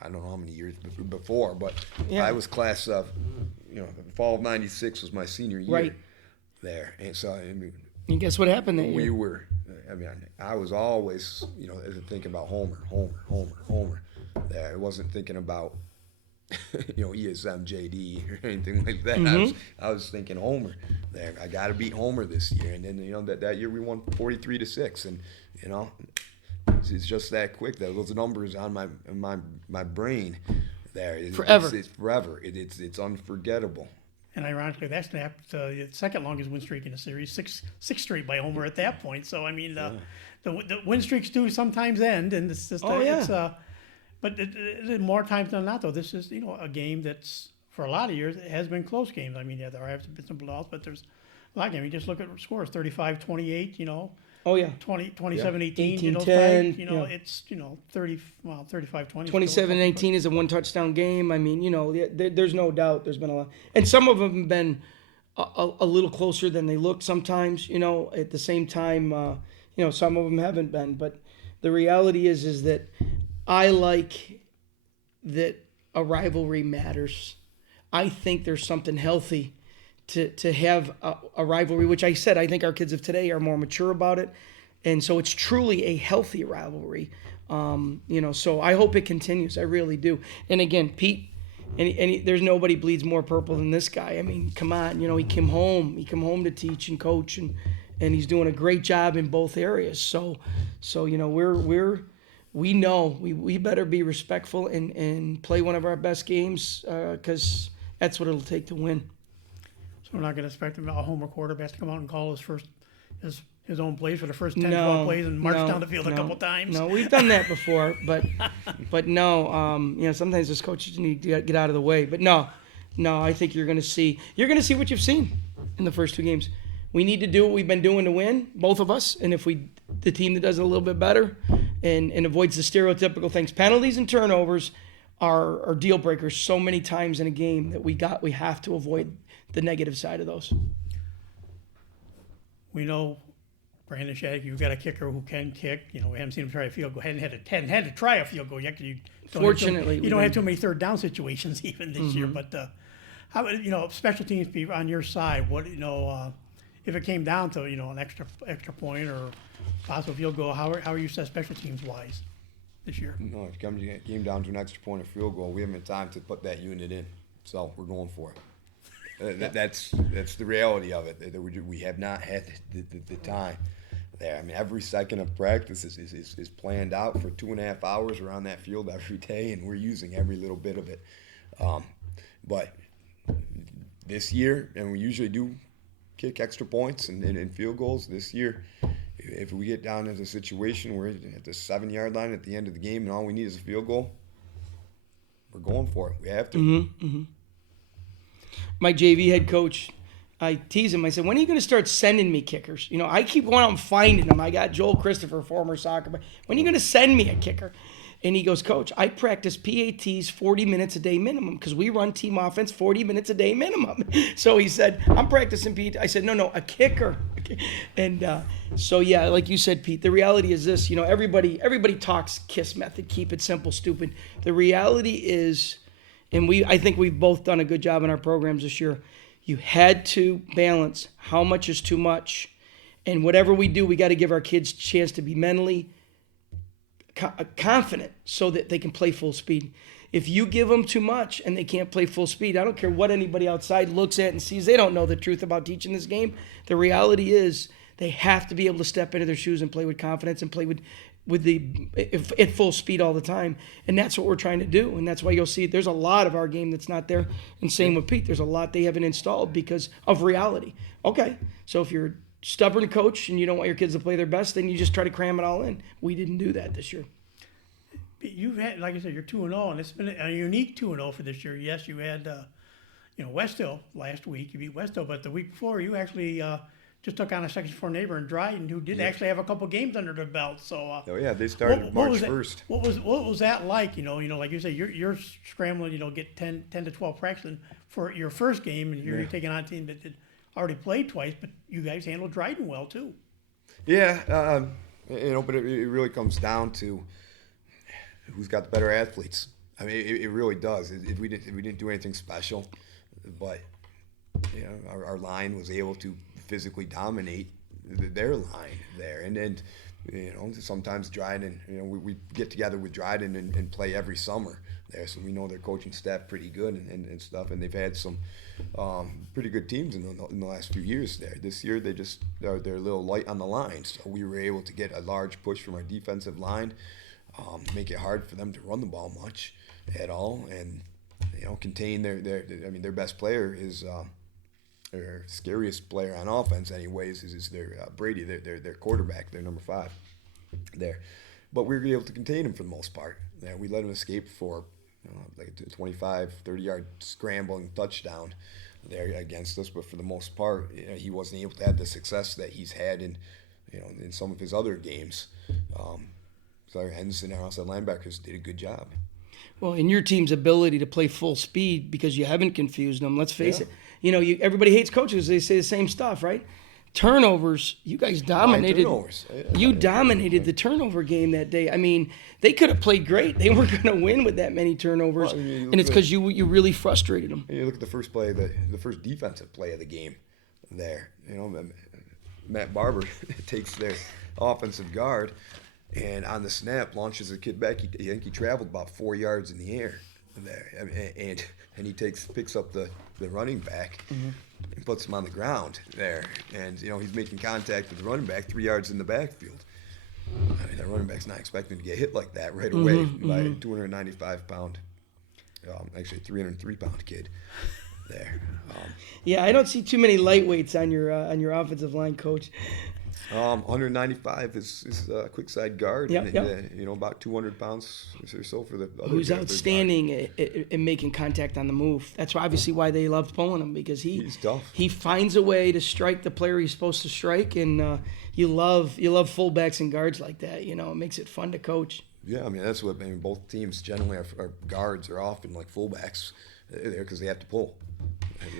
don't know how many years before, but I was class of, fall of '96 was my senior year. Right. There, and so I mean, and guess what happened that we year? were. I mean, I was always, thinking about Homer. There, I wasn't thinking about, ESM, JD, or anything like that. Mm-hmm. I was thinking Homer. There, I got to beat Homer this year, and then that year we won 43-6, and it's just that quick. Those numbers on my brain. There, forever. It's forever. It's unforgettable. And ironically, that snapped the second longest win streak in the series, six straight by Homer at that point. So I mean, the win streaks do sometimes end, and it's just but more times than not, though, this is a game that's for a lot of years it has been close games. I mean, there have been some blowouts, but there's a lot of games. You just look at scores: 35-28. Oh yeah. 27-18, 18-10, it's 35-20. 27-18 is a 1-touchdown game. I mean, there's no doubt there's been a lot, and some of them have been a little closer than they look sometimes. At the same time, some of them haven't been. But the reality is that I like that a rivalry matters. I think there's something healthy to have a rivalry, which I said I think our kids of today are more mature about it, and so it's truly a healthy rivalry. So I hope it continues. I really do. And again, Pete, and there's nobody bleeds more purple than this guy. I mean, come on, he came home to teach and coach, and he's doing a great job in both areas. So we know we better be respectful and play one of our best games, because that's what it'll take to win. So we're not going to expect a Homer quarterback to come out and call his own plays for the first 10, 12 plays and march down the field a couple times. No, we've done that before, but no. Sometimes those coaches need to get out of the way. But no, I think you're going to see what you've seen in the first 2 games. We need to do what we've been doing to win, both of us. And if the team that does it a little bit better and avoids the stereotypical things, penalties and turnovers are deal breakers so many times in a game that we have to avoid the negative side of those. We know Brandon Shaddock, you've got a kicker who can kick. We haven't seen him try a field goal. Hadn't had to try a field goal yet. Fortunately, you don't have too many third down situations even this year. But how about special teams be on your side? What if it came down to an extra point or possible field goal, how are you set special teams wise this year? No, if it came down to an extra point or field goal, we haven't had time to put that unit in, so we're going for it. That's the reality of it. We have not had the time there. I mean, every second of practice is planned out for 2.5 hours around that field every day, and we're using every little bit of it. But this year, and we usually do kick extra points and field goals. This year, if we get down into a situation where at the 7-yard line at the end of the game and all we need is a field goal, we're going for it. We have to. My JV head coach, I tease him. I said, when are you going to start sending me kickers? I keep going out and finding them. I got Joel Christopher, former soccer player. When are you going to send me a kicker? And he goes, Coach, I practice PATs 40 minutes a day minimum because we run team offense 40 minutes a day minimum. So he said, I'm practicing PAT. I said, no, a kicker. And so, yeah, like you said, Pete, the reality is this. Everybody talks KISS method, keep it simple, stupid. The reality is, and I think we've both done a good job in our programs this year, you had to balance how much is too much. And whatever we do, we got to give our kids a chance to be mentally confident so that they can play full speed. If you give them too much and they can't play full speed, I don't care what anybody outside looks at and sees. They don't know the truth about teaching this game. The reality is they have to be able to step into their shoes and play with confidence and play at full speed all the time. And that's what we're trying to do. And that's why you'll see there's a lot of our game that's not there. And same with Pete. There's a lot they haven't installed because of reality. Okay, so if you're stubborn coach and you don't want your kids to play their best, then you just try to cram it all in. We didn't do that this year. You've had, like I said, you're 2-0, and it's been a unique 2-0 for this year. Yes, you had, West Hill last week. You beat West Hill, but the week before you actually just took on a Section 4 neighbor in Dryden who did actually have a couple games under their belt. So they started March 1st. What was that like? Like you say, you're scrambling, get 10 to 12 practicing for your first game, and you're taking on a team that already played twice, but you guys handled Dryden well too. Yeah, but it really comes down to who's got the better athletes. I mean, it really does. We didn't do anything special, but our line was able to physically dominate their line there, and sometimes Dryden, we get together with Dryden and play every summer there, so we know their coaching staff pretty good and stuff, and they've had some pretty good teams in the last few years there. This year they're a little light on the line, so we were able to get a large push from our defensive line, make it hard for them to run the ball much at all, and contain their best player is their scariest player on offense anyways is their Brady, their quarterback, their number 5 there. But we were able to contain him for the most part. Yeah, we let him escape for like a 25, 30-yard scrambling touchdown there against us, but for the most part, he wasn't able to have the success that he's had in some of his other games. So Henderson, our outside linebackers, did a good job. Well, in your team's ability to play full speed because you haven't confused them, let's face it. Everybody hates coaches. They say the same stuff, right? Turnovers, you guys dominated. You dominated the turnover game that day. I mean, they could have played great. They weren't going to win with that many turnovers, and it's because you really frustrated them. You look at the first play, the first defensive play of the game there. Matt Barber takes their offensive guard, and on the snap launches the kid back. I think he traveled about 4 yards in the air there, and he picks up the running back. Mm-hmm. And puts him on the ground there. And, he's making contact with the running back 3 yards in the backfield. I mean, that running back's not expecting to get hit like that right away by a 295-pound, actually 303-pound kid there. Yeah, I don't see too many lightweights on your offensive line, Coach. 195 is a quick side guard. Yep. About 200 pounds or so for the other. Who's outstanding at making contact on the move. That's obviously why they loved pulling him, because he's tough. He finds a way to strike the player he's supposed to strike, and you love fullbacks and guards like that. It makes it fun to coach. Yeah, I mean that's what both teams generally are guards are often like fullbacks there because they have to pull.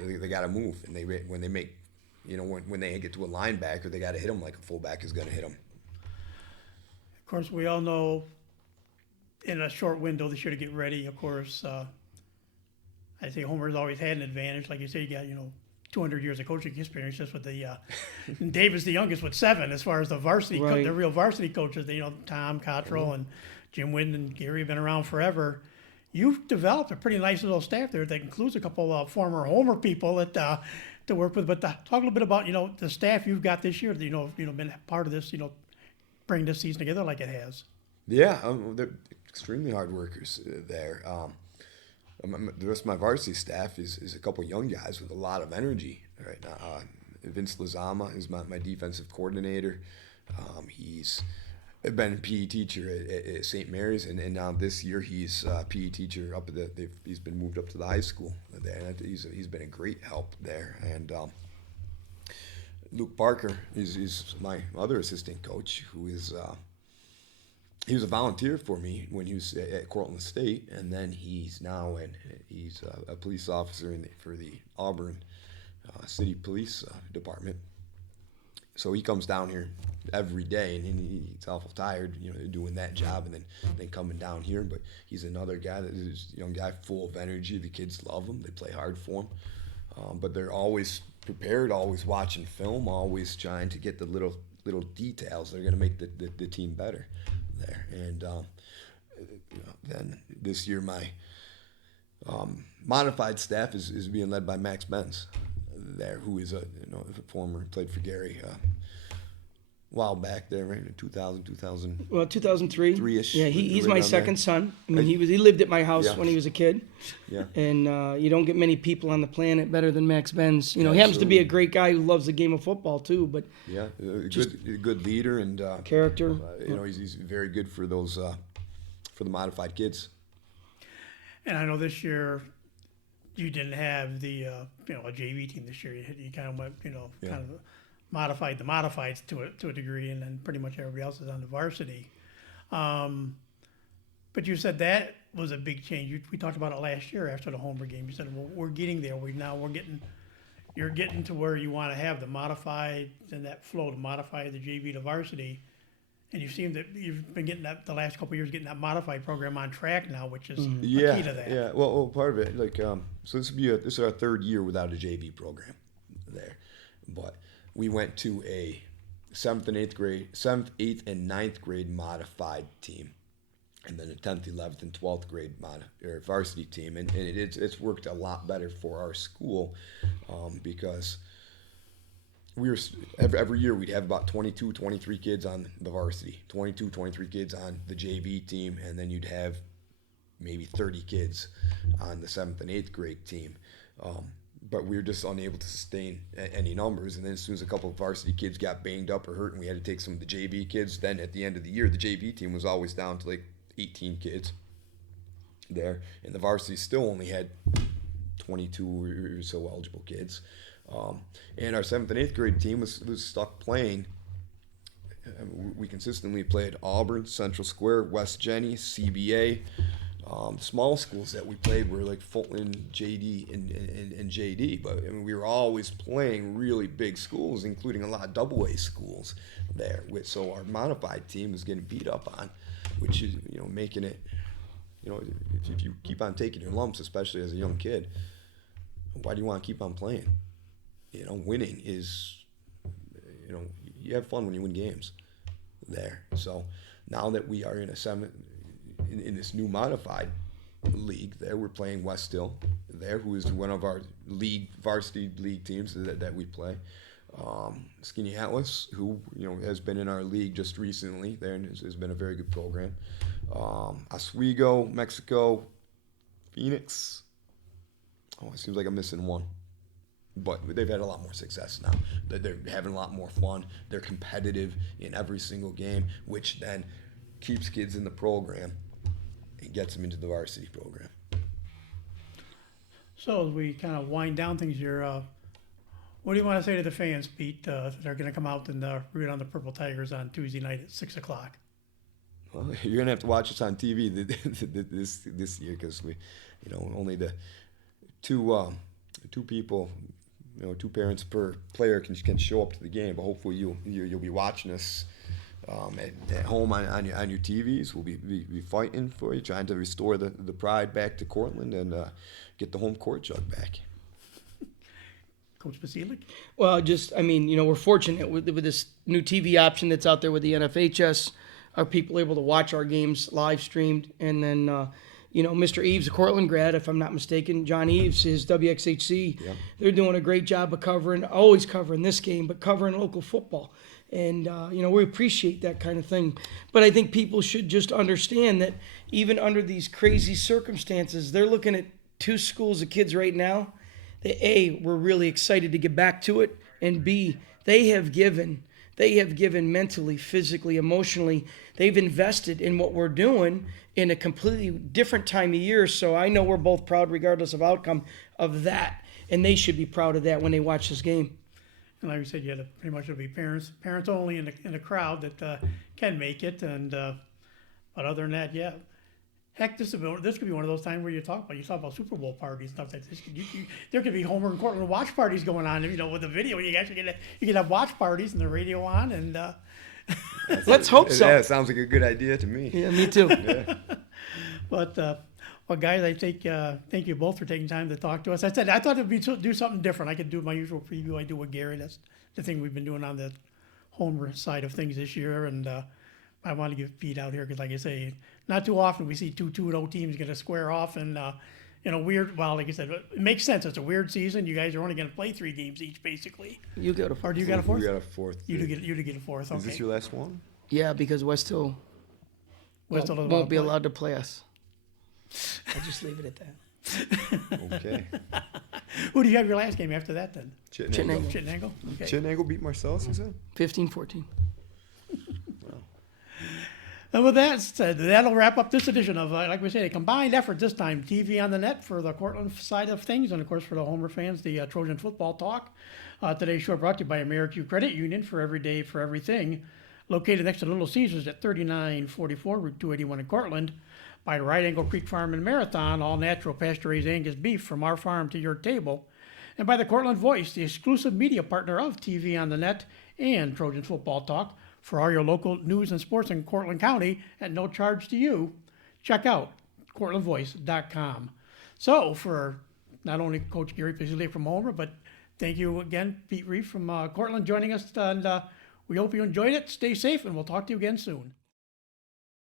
They got to move, and when they make when they get to a linebacker, they got to hit them like a fullback is going to hit them. Of course, we all know in a short window this year to get ready. Of course, I say Homer's always had an advantage. Like you say, you got 200 years of coaching experience just with the Davis the youngest with 7 as far as the varsity, Right. the real varsity coaches. Tom Cottrell and Jim Wynn and Gary have been around forever. You've developed a pretty nice little staff there that includes a couple of former Homer people that to work with. But talk a little bit about the staff you've got this year. Been part of this. Bring this season together like it has. Yeah, they're extremely hard workers there. The rest of my varsity staff is a couple young guys with a lot of energy right now. Vince Lizama is my defensive coordinator. He's been a PE teacher at St. Mary's, and now this year he's a PE teacher up at he's been moved up to the high school there, and he's been a great help there. And Luke Barker is my other assistant coach, who is he was a volunteer for me when he was at Cortland State, and then he's a police officer for the Auburn City Police Department. So he comes down here every day, and he's awful tired, doing that job, and then coming down here. But he's another guy that is a young guy full of energy. The kids love him; they play hard for him. But they're always prepared, always watching film, always trying to get the little details that are going to make the team better there. And then this year, my modified staff is being led by Max Benz there, who is a former, played for Gary a while back there, right in 2000. Well, 2003. 3-ish. Yeah, he's my second there. son. I mean, he lived at my house Yeah. when he was a kid. Yeah. And you don't get many people on the planet better than Max Benz. He happens to be a great guy who loves the game of football too. But Yeah, a good leader, and character. He's very good for those for the modified kids. And I know this year you didn't have the a JV team this year. You kind of went kind of modified the modifieds to a degree, and then pretty much everybody else is on the varsity. But you said that was a big change. We talked about it last year after the Homer game. You said, well, we're getting there. You're getting to where you want to have the modified and that flow to modify the JV to varsity. And you've been getting that the last couple of years, getting that modified program on track now, which is a key to that. Yeah. Well, part of it, so this is our 3rd year without a JV program there, but we went to a 7th, 8th, and 9th grade modified team, and then a 10th, 11th, and 12th grade varsity team, and it's worked a lot better for our school because every year we'd have about 22, 23 kids on the varsity, 22, 23 kids on the JV team, and then you'd have maybe 30 kids on the 7th and 8th grade team. But we were just unable to sustain any numbers. And then as soon as a couple of varsity kids got banged up or hurt and we had to take some of the JV kids, then at the end of the year, the JV team was always down to like 18 kids there. And the varsity still only had 22 or so eligible kids. And our 7th and 8th grade team was stuck playing. We consistently played Auburn, Central Square, West Jenny, CBA. The small schools that we played were like Fulton, JD, and JD. But we were always playing really big schools, including a lot of AA schools there. So our modified team was getting beat up on, which is making it. If you keep on taking your lumps, especially as a young kid, why do you want to keep on playing? Winning is, you have fun when you win games there. So now that we are in in this new modified league there, we're playing West Hill there, who is one of our varsity league teams that we play. Skinny Atlas, who has been in our league just recently there and has been a very good program. Oswego, Mexico, Phoenix. It seems like I'm missing one. But they've had a lot more success now. They're having a lot more fun. They're competitive in every single game, which then keeps kids in the program and gets them into the varsity program. So as we kind of wind down things here, what do you want to say to the fans, Pete? They're going to come out and root on the Purple Tigers on Tuesday night at 6 o'clock. Well, you're going to have to watch us on TV this year because we, only the two people 2 parents per player can show up to the game. But hopefully you'll be watching us at home on your TVs. We'll be fighting for you, trying to restore the pride back to Cortland and get the Home-Cort jug back. Coach Basilic? Well, we're fortunate with this new TV option that's out there with the NFHS. Are people able to watch our games live streamed? And then, Mr. Eves, a Cortland grad, if I'm not mistaken, John Eves, his WXHC, they're doing a great job of always covering this game, but covering local football. And, we appreciate that kind of thing. But I think people should just understand that even under these crazy circumstances, they're looking at 2 schools of kids right now that A, we're really excited to get back to it, and B, they have given mentally, physically, emotionally. They've invested in what we're doing in a completely different time of year. So I know we're both proud, regardless of outcome, of that, and they should be proud of that when they watch this game. And like we said, pretty much it'll be parents only in the crowd that can make it, and but other than that, yeah. Heck, this could be one of those times where you talk about Super Bowl parties and stuff like this. There could be Homer and Cortland watch parties going on. With the video, you can have watch parties and the radio on, and let's hope so. Yeah, it sounds like a good idea to me. Yeah, me too. Yeah. But well, guys, I think thank you both for taking time to talk to us. I thought it'd be do something different. I could do my usual preview I do with Gary. That's the thing we've been doing on the Homer side of things this year, and I want to give Pete out here because, like I say, not too often we see 2-2-0 teams going to square off, and weird. Well, like I said, it makes sense. It's a weird season. You guys are only going to play 3 games each, basically. You got a Or do you got a 4th? We got a 4th. You do get a 4th. Okay. Is this your last one? Yeah, because West Hill won't be allowed to play us. I'll just leave it at that. Okay. Who do you have your last game after that then? Chittenango. Chittenango? Okay. Chittenango beat Marcellus, you said? 15-14. And with that said, that'll wrap up this edition of, like we say, a combined effort this time. TV on the net for the Cortland side of things, and of course for the Homer fans, the Trojan Football Talk. Today's show brought to you by American Credit Union for every day, for everything. Located next to Little Caesars at 3944 Route 281 in Cortland. By Right Angle Creek Farm and Marathon, all natural pasture-raised Angus beef from our farm to your table. And by the Cortland Voice, the exclusive media partner of TV on the Net and Trojan Football Talk. For all your local news and sports in Cortland County at no charge to you, check out cortlandvoice.com. So for not only Coach Gary Pizzoli from Homer, but thank you again, Pete Reef from Cortland, joining us. And we hope you enjoyed it. Stay safe, and we'll talk to you again soon.